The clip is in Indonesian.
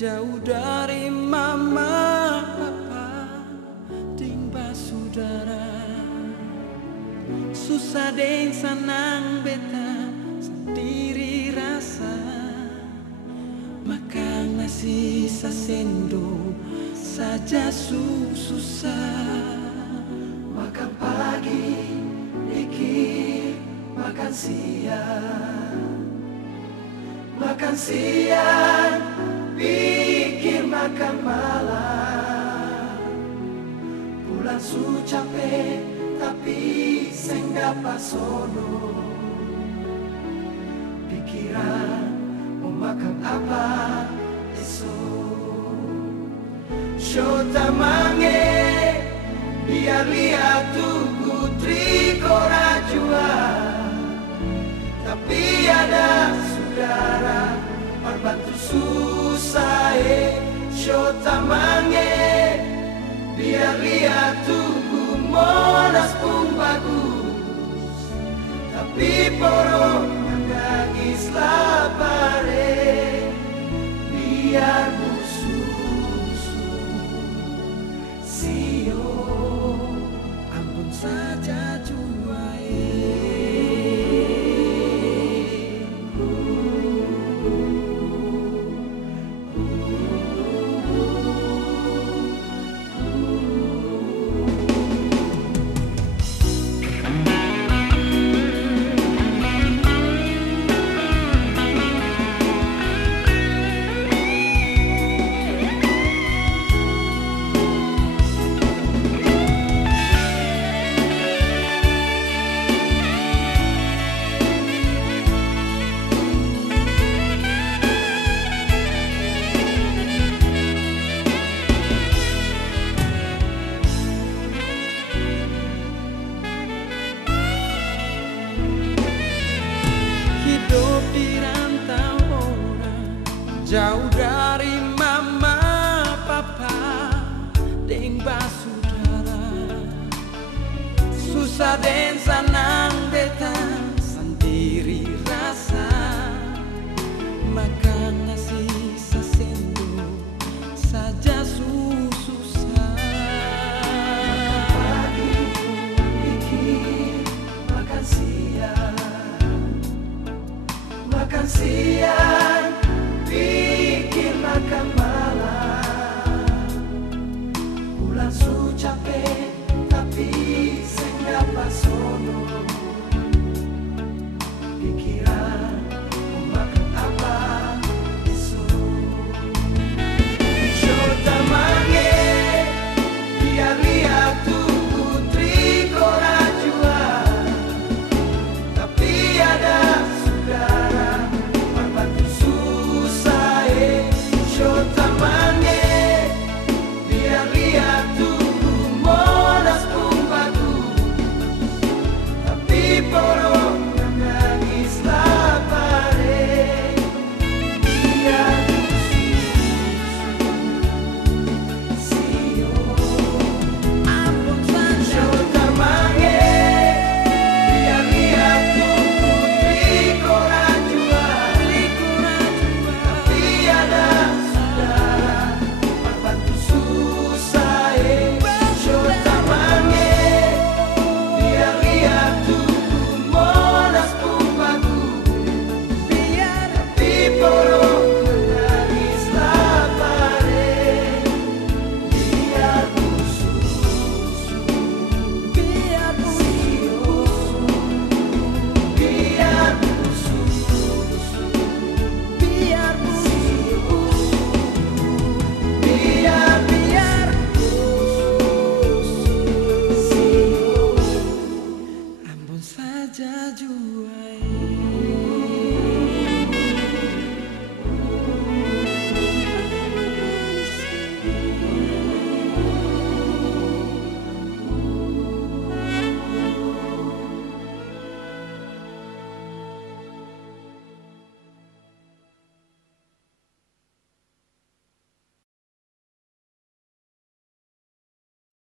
jauh dari mama, papa, timba saudara. Susah deng senang beta sendiri rasa, makan nasi sasendo saja susah. Makan pagi, dikit makan siang, pikir makan malam. Pulang su capek, tapi seng dapat sono. Pikiran mau makan apa esok. Shota mange, biar lihat tuh putri Korajua. Tapi ada saudara berbantu susah Shota mange, biar lihat tubuh Monas pun bagus. Tapi poro menangis lapar biar busuk sio Ampun saja jua jauh dari mama, papa, deng saudara. Susah dan